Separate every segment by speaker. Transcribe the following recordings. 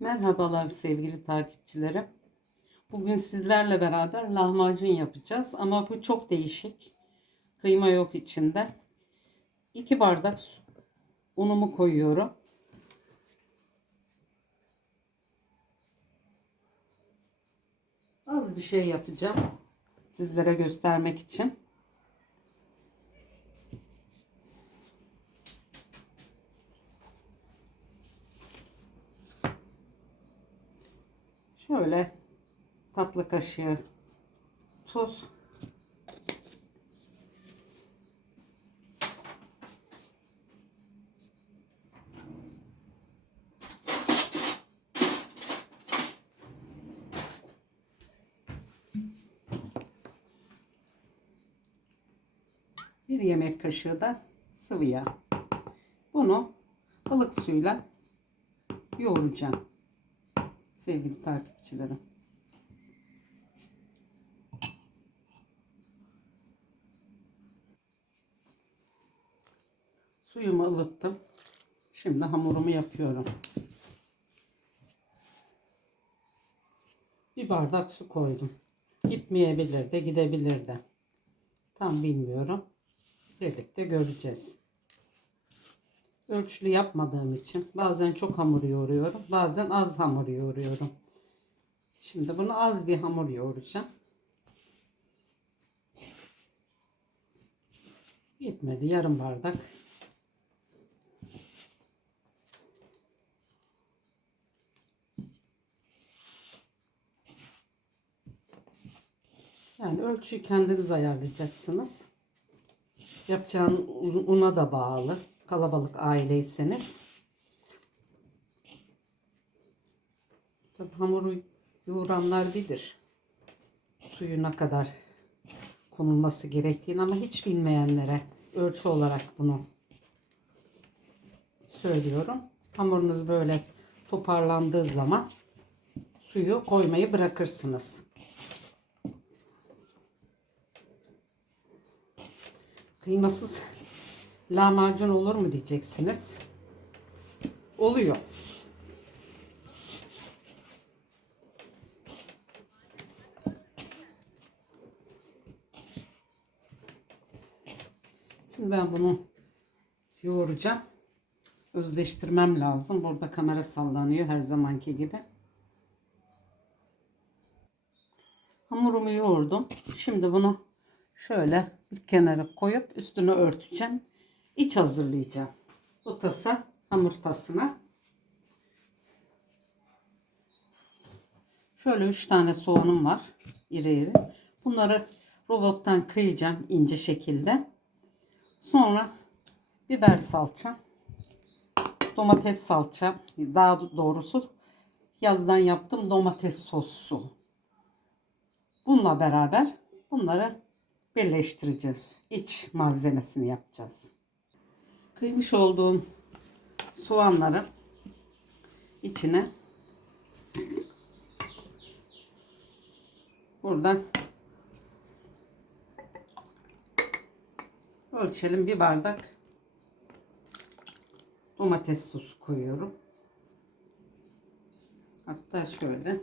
Speaker 1: Merhabalar sevgili takipçilerim. Bugün sizlerle beraber lahmacun yapacağız ama bu çok değişik. Kıyma yok içinde. 2 bardak unumu koyuyorum. Az bir şey yapacağım. Sizlere göstermek için. Şöyle tatlı kaşığı tuz. Bir yemek kaşığı da sıvı yağ. Bunu ılık suyla yoğuracağım sevgili takipçilerim. Suyumu ılıttım. Şimdi hamurumu yapıyorum. Bir bardak su koydum. Gitmeyebilir de gidebilir de. Tam bilmiyorum. Birlikte göreceğiz. Ölçülü yapmadığım için bazen çok hamur yoğuruyorum. Bazen az hamur yoğuruyorum. Şimdi bunu az bir hamur yoğuracağım. Yetmedi yarım bardak. Yani ölçüyü kendiniz ayarlayacaksınız. Yapacağın una da bağlı. Kalabalık aileyseniz. Tabii hamuru yoğuranlar bilir. Suyu ne kadar konulması gerektiğini ama hiç bilmeyenlere ölçü olarak bunu söylüyorum. Hamurunuz böyle toparlandığı zaman suyu koymayı bırakırsınız. Kıymasız lahmacun olur mu diyeceksiniz. Oluyor. Şimdi ben bunu yoğuracağım. Özleştirmem lazım. Burada kamera sallanıyor her zamanki gibi. Hamurumu yoğurdum. Şimdi bunu şöyle bir kenara koyup üstüne örteceğim. İç hazırlayacağım. Bu tasa hamur tasına. Şöyle 3 tane soğanım var. İri iri. Bunları robottan kıyacağım ince şekilde. Sonra biber salça, domates salça, daha doğrusu yazdan yaptım domates sosu. Bununla beraber bunları birleştireceğiz. İç malzemesini yapacağız. Kıymış olduğum soğanları içine buradan ölçelim bir bardak domates sosu koyuyorum. Hatta şöyle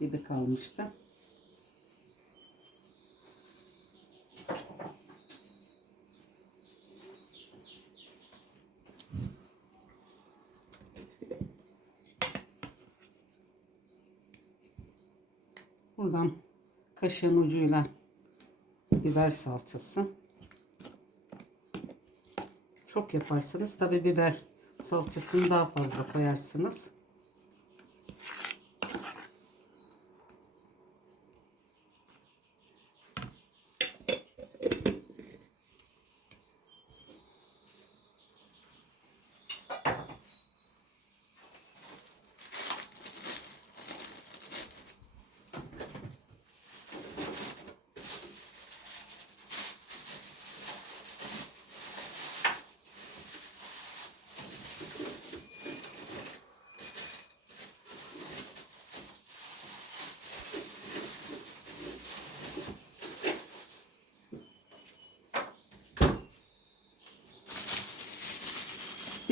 Speaker 1: dibi kalmıştı. Buradan kaşığın ucuyla biber salçası. Çok yaparsınız. Tabi biber salçasını daha fazla koyarsınız.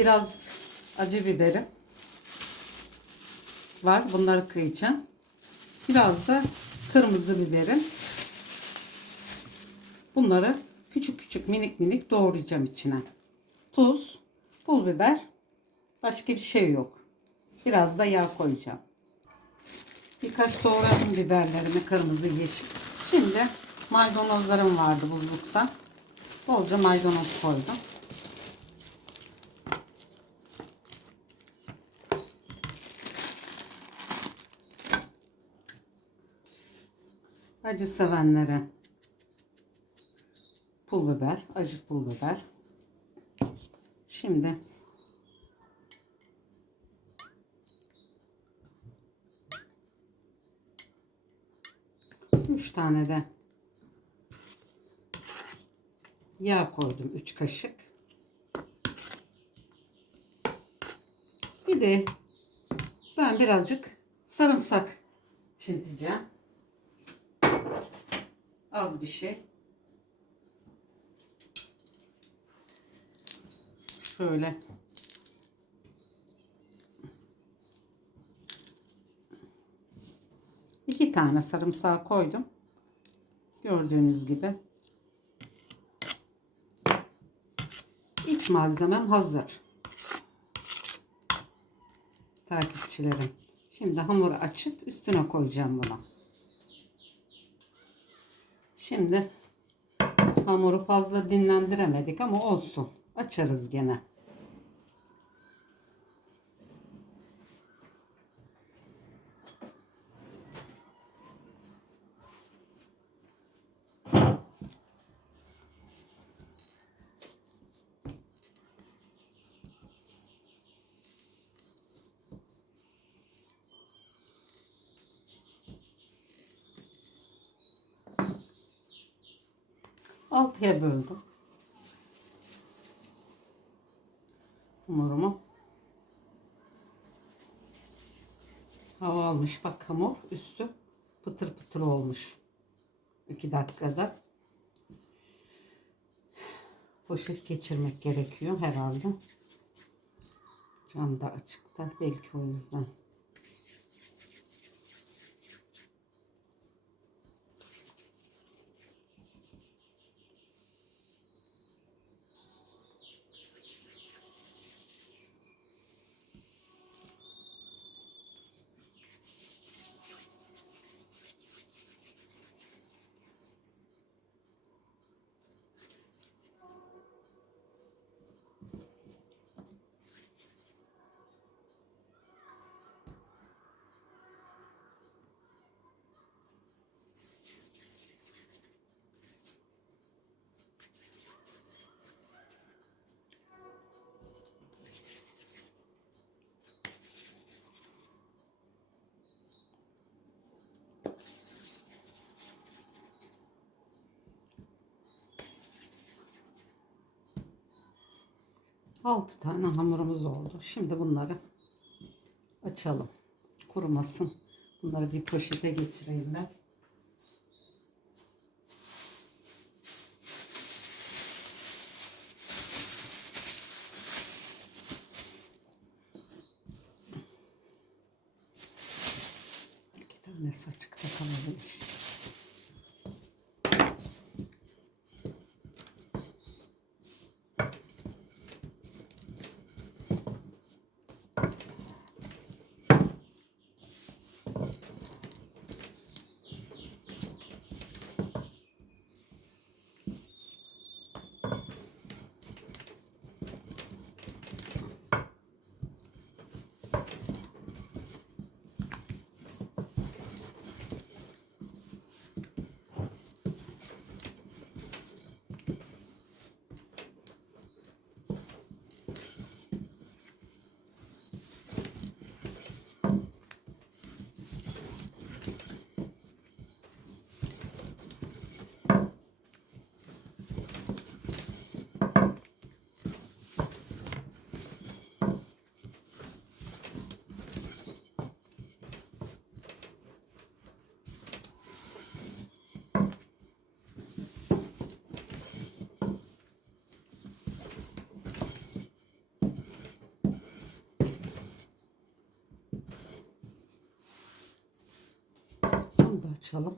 Speaker 1: Biraz acı biberi. var. Bunları kıyacağım. Biraz da kırmızı biberim. Bunları küçük küçük minik minik doğrayacağım içine. Tuz, pul biber, başka bir şey yok. Biraz da yağ koyacağım. Birkaç doğradım biberlerimi kırmızı yeşil. Şimdi maydanozlarım vardı buzlukta. Bolca maydanoz koydum. Acı sevenlere pul biber, acı pul biber. Şimdi üç tane de yağ koydum. üç kaşık. Bir de ben birazcık sarımsak çinteceğim. Az bir şey. Şöyle. İki tane sarımsağı koydum. Gördüğünüz gibi. İç malzemem hazır. Takipçilerim. Şimdi hamuru açıp üstüne koyacağım bunu. Şimdi hamuru fazla dinlendiremedik ama olsun. Açarız gene. Altıya böldüm. Hamurumu. Hava almış. Bak hamur üstü pıtır pıtır olmuş. 2 dakikada. Poşet geçirmek gerekiyor herhalde. Cam da açıkta. Belki o yüzden. Altı tane hamurumuz oldu. Şimdi bunları açalım. Kurumasın. Bunları bir poşete geçireyim ben. İki tane açıkta kalabilir. Bunu da açalım.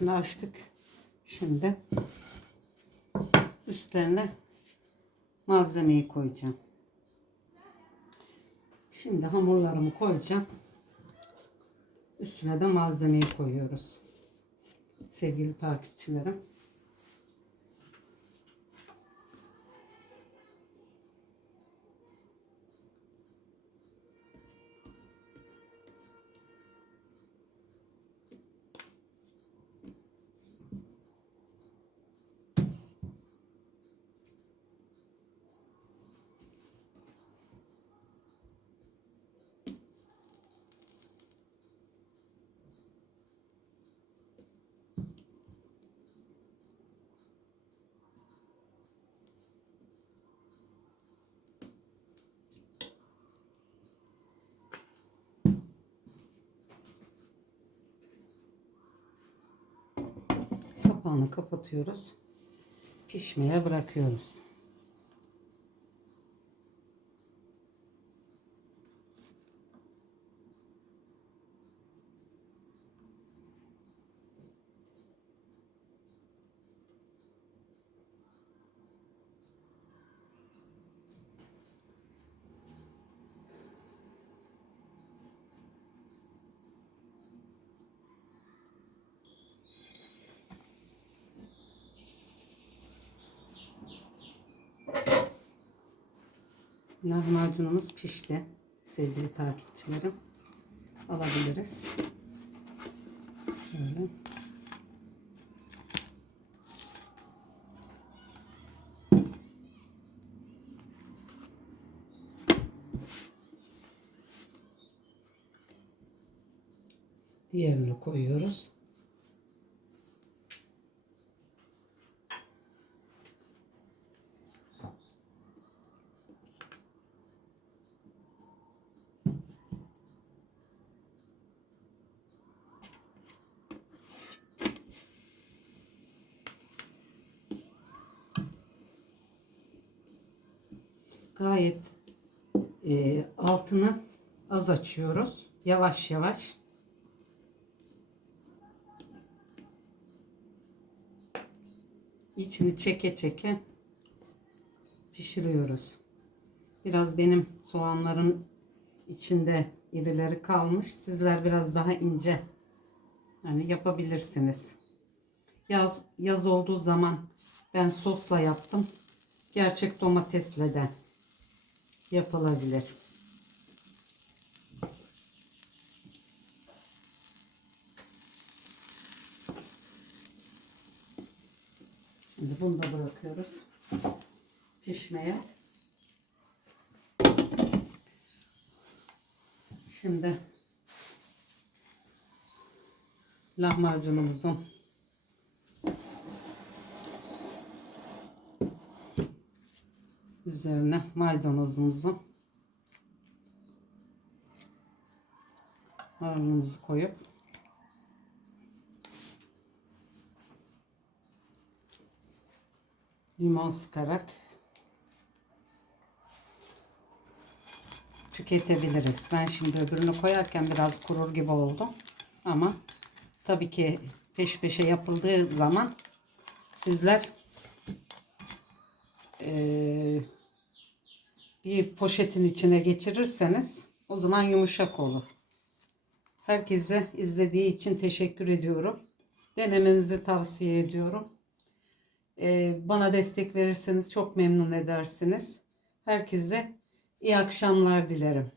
Speaker 1: Tanesini açtık. Şimdi üstlerine malzemeyi koyacağım. Şimdi hamurlarımı koyacağım. Üstüne de malzemeyi koyuyoruz. Sevgili takipçilerim. Kapağını kapatıyoruz. Pişmeye bırakıyoruz. Lahmacunumuz pişti. Sevgili takipçilerim. Alabiliriz. Şöyle. Diğerini koyuyoruz. Gayet e, altını az açıyoruz. Yavaş yavaş. İçini çeke çeke pişiriyoruz. Biraz benim soğanların içinde irileri kalmış. Sizler biraz daha ince yani yapabilirsiniz. Yaz yaz olduğu zaman ben sosla yaptım. Gerçek domatesle de yapılabilir. Şimdi bunu da bırakıyoruz pişmeye. Şimdi lahmacunumuzun üzerine maydanozumuzu marulumuzu koyup limon sıkarak tüketebiliriz. Ben şimdi öbürünü koyarken biraz kurur gibi oldu. Ama tabii ki peş peşe yapıldığı zaman sizler eee, bir poşetin içine geçirirseniz o zaman yumuşak olur. Herkese izlediği için teşekkür ediyorum. Denemenizi tavsiye ediyorum. Ee, bana destek verirseniz çok memnun edersiniz. Herkese iyi akşamlar dilerim.